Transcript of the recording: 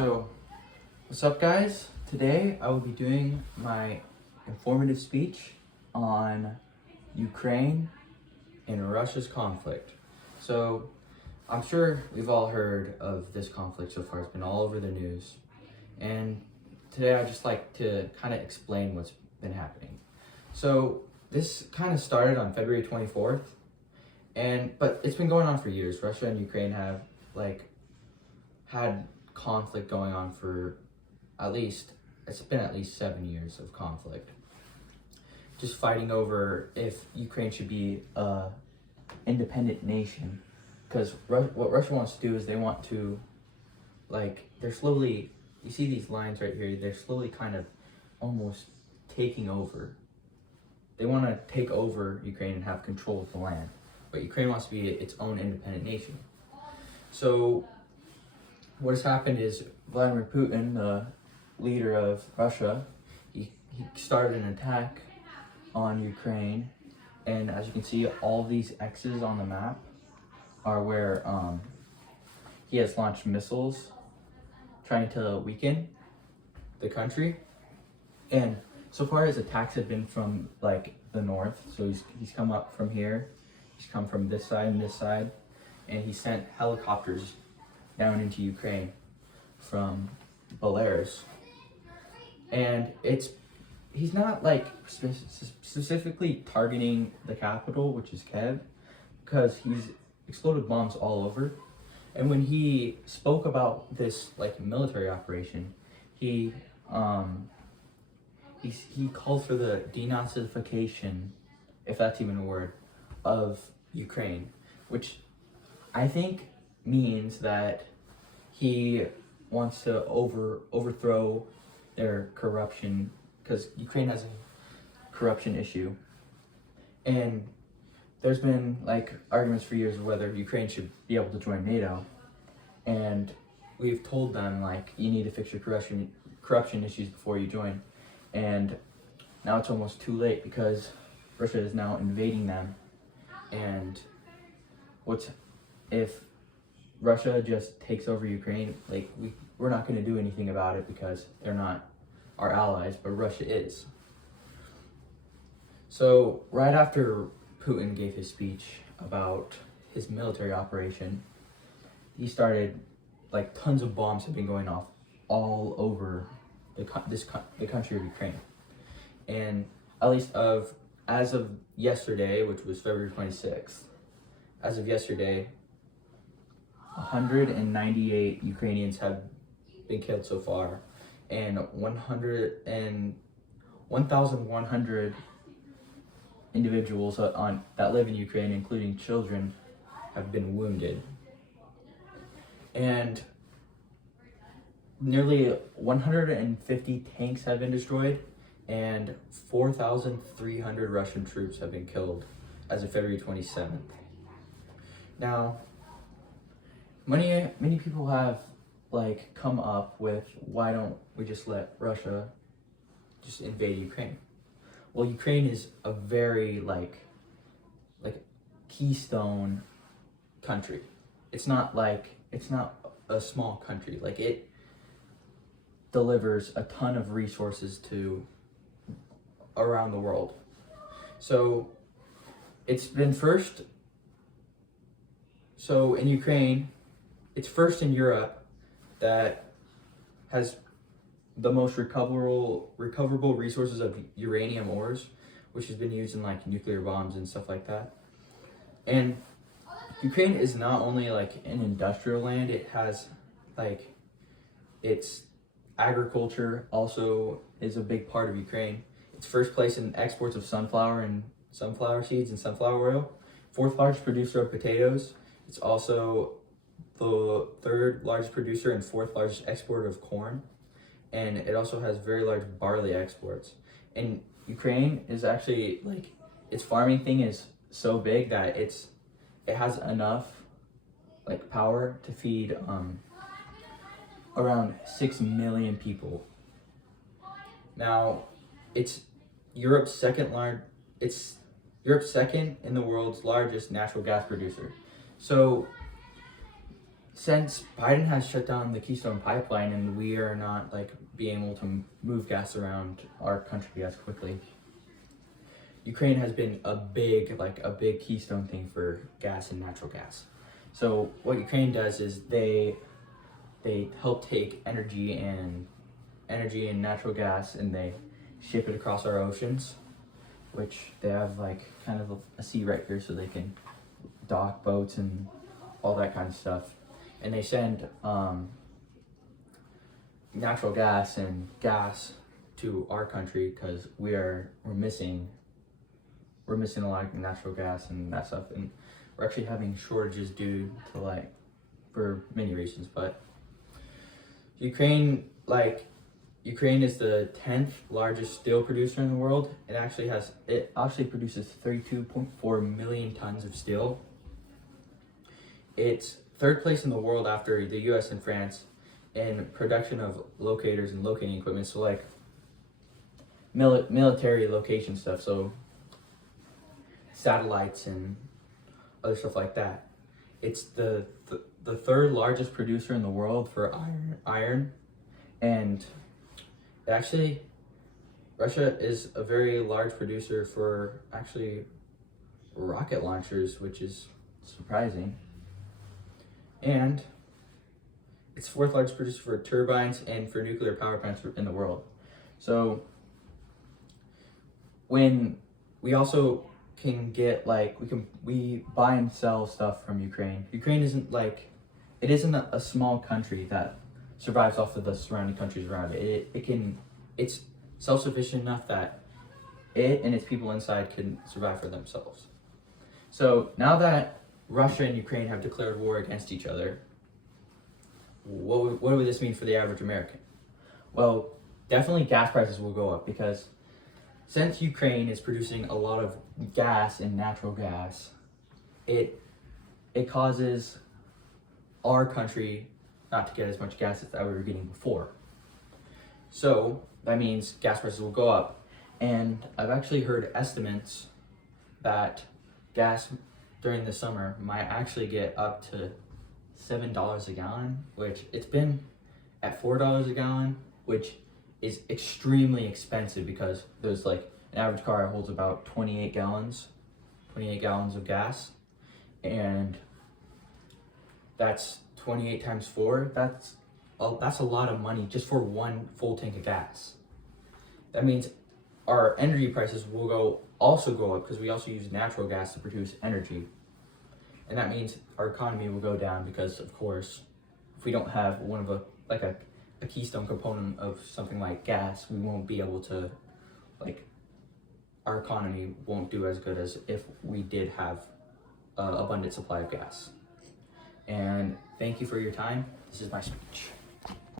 So, what's up, guys? Today I will be doing my informative speech on Ukraine and Russia's conflict. So, I'm sure we've all heard of this conflict so far. It's been all over the news. And today I'd just like to kind of explain what's been happening. So, this kind of started on February 24th, but it's been going on for years. Russia and Ukraine have had conflict going on for it's been at least 7 years of conflict. Just fighting over if Ukraine should be a independent nation. Because what Russia wants to do is they want to, they're slowly, you see these lines right here, they're slowly kind of almost taking over. They want to take over Ukraine and have control of the land. But Ukraine wants to be its own independent nation. So what has happened is Vladimir Putin, the leader of Russia, he started an attack on Ukraine, and as you can see, all these X's on the map are where he has launched missiles trying to weaken the country. And so far his attacks have been from the north, so he's come up from here, he's come from this side and this side, and he sent helicopters down into Ukraine from Belarus. And he's not specifically targeting the capital, which is Kiev, because he's exploded bombs all over. And when he spoke about this military operation, he called for the denazification, if that's even a word, of Ukraine, which I think means that he wants to overthrow their corruption, because Ukraine has a corruption issue. And there's been arguments for years of whether Ukraine should be able to join NATO. And we've told them you need to fix your corruption issues before you join. And now it's almost too late because Russia is now invading them. And if Russia just takes over Ukraine, we're not going to do anything about it because they're not our allies, but Russia is. So right after Putin gave his speech about his military operation, he started tons of bombs have been going off all over the country of Ukraine. And at least as of yesterday, which was February 26th, as of yesterday, 198 Ukrainians have been killed so far, and 1,100 individuals that live in Ukraine, including children, have been wounded. And nearly 150 tanks have been destroyed, and 4,300 Russian troops have been killed as of February 27th. Now, many people have come up with, why don't we just let Russia just invade Ukraine? Well, Ukraine is a very keystone country. It's not a small country. It delivers a ton of resources to around the world. So it's been first. So in Ukraine, it's first in Europe that has the most recoverable resources of uranium ores, which has been used in nuclear bombs and stuff like that. And Ukraine is not only an industrial land, it has its agriculture also is a big part of Ukraine. It's first place in exports of sunflower seeds and sunflower oil, fourth largest producer of potatoes. It's also the third largest producer and fourth largest exporter of corn. And it also has very large barley exports. And Ukraine is actually its farming thing is so big that it has enough power to feed around 6 million people. Now, it's Europe's second in the world's largest natural gas producer. So since Biden has shut down the Keystone Pipeline and we are not like being able to move gas around our country as quickly, Ukraine has been a big keystone thing for gas and natural gas. So what Ukraine does is they help take energy and natural gas and they ship it across our oceans, which they have like kind of a sea right here so they can dock boats and all that kind of stuff. And they send natural gas and gas to our country because we're missing a lot of natural gas and that stuff, and we're actually having shortages due to for many reasons. But Ukraine is the 10th largest steel producer in the world. It actually produces 32.4 million tons of steel. It's third place in the world after the US and France in production of locators and locating equipment, so like military location stuff, so satellites and other stuff like that. It's the third largest producer in the world for iron, and actually Russia is a very large producer for actually rocket launchers, which is surprising. And it's fourth largest producer for turbines and for nuclear power plants in the world. So when we also can get we buy and sell stuff from Ukraine. Ukraine isn't a small country that survives off of the surrounding countries around it. It's self-sufficient enough that it and its people inside can survive for themselves. So now that Russia and Ukraine have declared war against each other, what would this mean for the average American? Well, definitely gas prices will go up because since Ukraine is producing a lot of gas and natural gas, it causes our country not to get as much gas as that we were getting before. So that means gas prices will go up. And I've actually heard estimates that gas during the summer might actually get up to $7 a gallon, which it's been at $4 a gallon, which is extremely expensive because there's an average car holds about 28 gallons of gas, and that's 28 times 4. That's a lot of money just for one full tank of gas. That means our energy prices will also go up because we also use natural gas to produce energy. And that means our economy will go down because, of course, if we don't have one of a keystone component of something like gas, we won't be able to, our economy won't do as good as if we did have an abundant supply of gas. And thank you for your time. This is my speech.